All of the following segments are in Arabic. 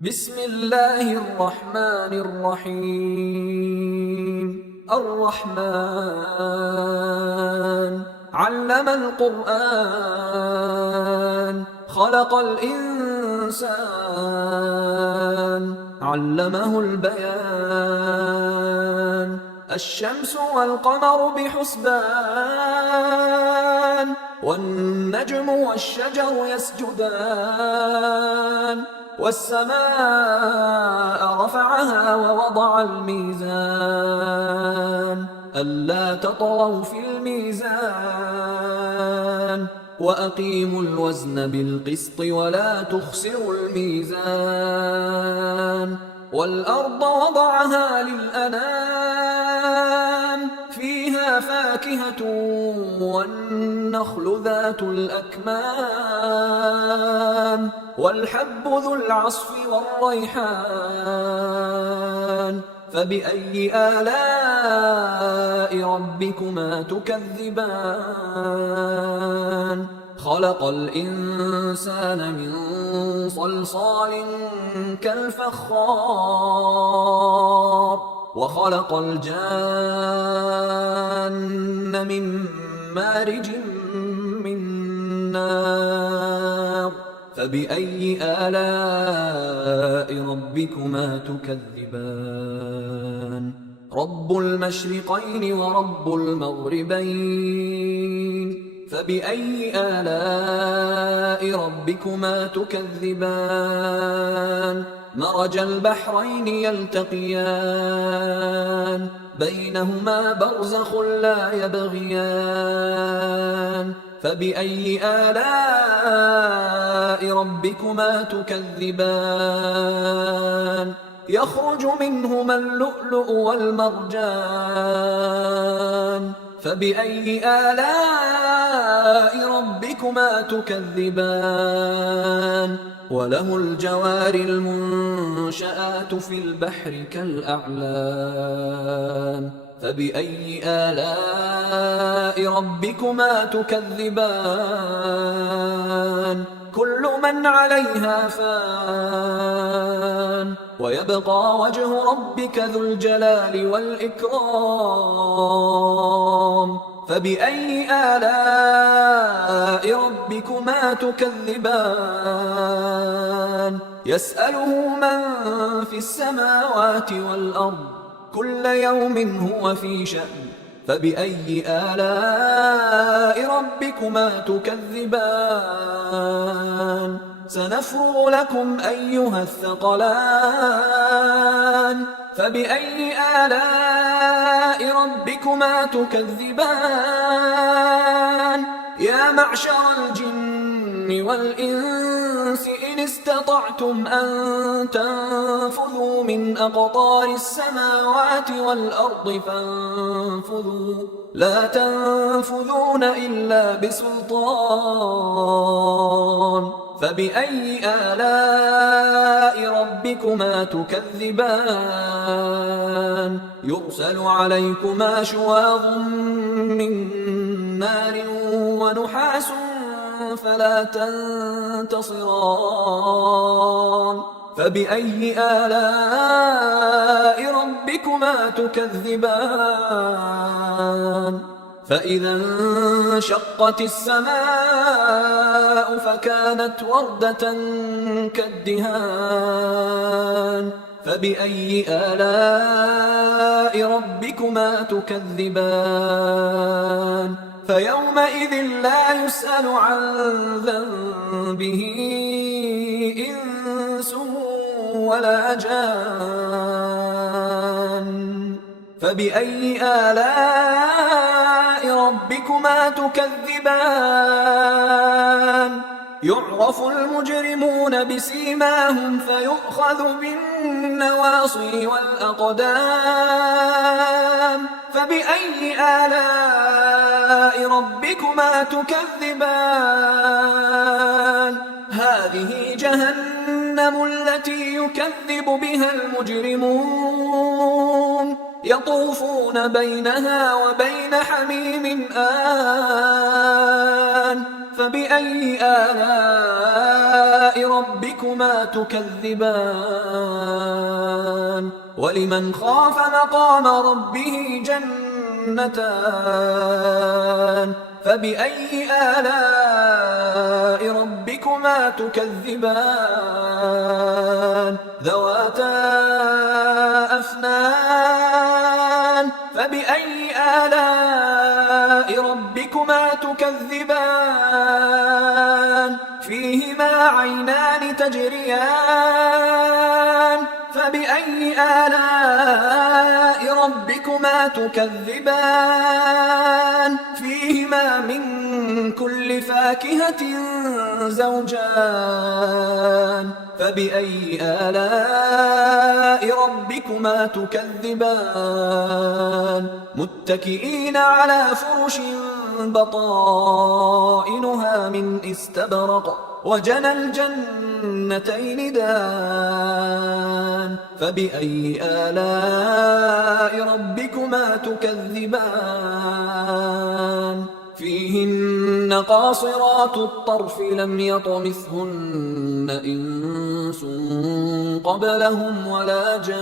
بسم الله الرحمن الرحيم الرحمن علم القرآن خلق الإنسان علمه البيان الشمس والقمر بحسبان والنجم والشجر يسجدان والسماء رفعها ووضع الميزان ألا تطغوا في الميزان وأقيموا الوزن بالقسط ولا تخسروا الميزان والأرض وضعها للأنام فيها فاكهة والنخل ذات الأكمام والحب ذو العصف والريحان فبأي آلاء ربكما تكذبان خلق الإنسان من صلصال كالفخار وخلق الجان من مارج من نار فبأي آلاء ربكما تكذبان رب المشرقين ورب المغربين فبأي آلاء ربكما تكذبان مرج البحرين يلتقيان بينهما برزخ لا يبغيان فبأي آلاء ربكما تكذبان يخرج منهما اللؤلؤ والمرجان فبأي آلاء ربكما تكذبان وله الجوار المنشآت في البحر كالأعلام فبأي آلاء ربكما تكذبان كل من عليها فان ويبقى وجه ربك ذو الجلال والإكرام فبأي آلاء ربكما تكذبان يسأله من في السماوات والأرض كل يوم هو في شأن فبأي آلاء ربكما تكذبان سنفرغ لكم أيها الثقلان فبأي آلاء ربكما تكذبان يا معشر الجن والإنس إن استطعتم أن تنفذوا من أقطار السماوات والأرض فانفذوا لا تنفذون إلا بسلطان فبأي آلاء ربكما تكذبان يرسل عليكما شواظ من نار ونحاس فلا تنتصران فبأي آلاء ربكما تكذبان فإذا انشقت السماء فكانت وردة كالدهان فبأي آلاء ربكما تكذبان فيومئذ لا يسأل عن ذنبه إنس ولا جان فبأي آلاء ربكما تكذبان يعرف المجرمون بسيماهم فيؤخذ بالنواصي والأقدام فبأي آلاء ربكما تكذبان هذه جهنم التي يكذب بها المجرمون يطوفون بينها وبين حميم آن فبأي آلاء ربكما تكذبان ولمن خاف مقام ربه جنتان فبأي آلاء ربكما تكذبان ذواتا أفنان فبأي آلاء ربكما تكذبان فيهما عينان تجريان فبأي آلاء ربكما تكذبان فيهما من كل فاكهة زوجان فبأي آلاء ربكما تكذبان متكئين على فرش بطائنها من استبرق وجنى الجنتين دان فبأي آلاء ربكما تكذبان فيهن قاصرات الطرف لم يطمثهن إنس قبلهم ولا جان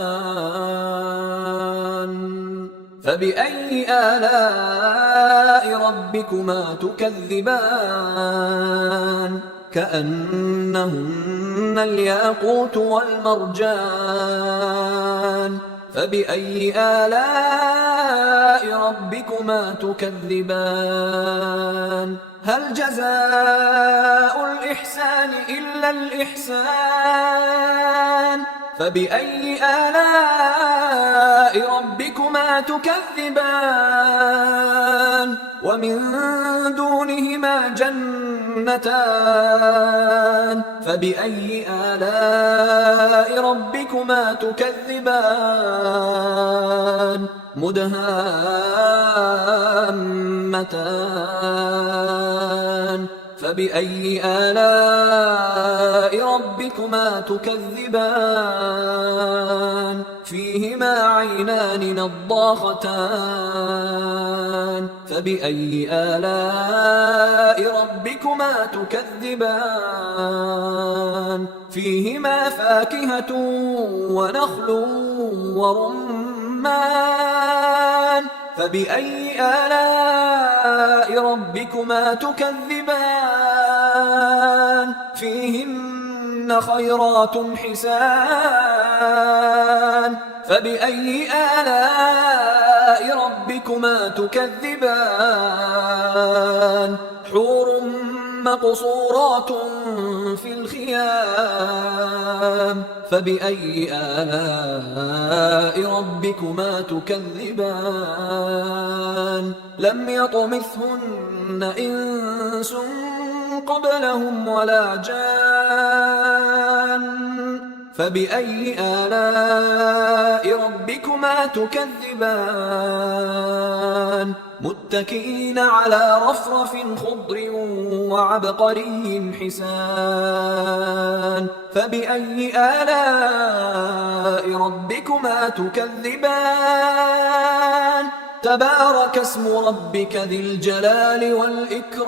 فبأي آلاء ربكما تكذبان كأنهن الياقوت والمرجان فبأي آلاء ربكما تكذبان هل جزاء الإحسان إلا الإحسان فبأي آلاء ربكما تكذبان ومن دونهما جنتان فبأي آلاء ربكما تكذبان مدهامتان فبأي آلاء ربكما تكذبان فيهما عينان نضاختان فبأي آلاء ربكما تكذبان فيهما فاكهة ونخل ورمان فبأي آلاء ربكما تكذبان فيهن خيرات حسان فبأي آلاء ربكما تكذبان حور مقصورات في الخيام فبأي آلاء ربكما تكذبان لم يطمثهن إنس قبلهم ولا جان فبأي آلاء ربكما تكذبان متكئين على رفرف خضر وعبقري حسان فبأي آلاء ربكما تكذبان تبارك اسم ربك ذي الجلال والإكرام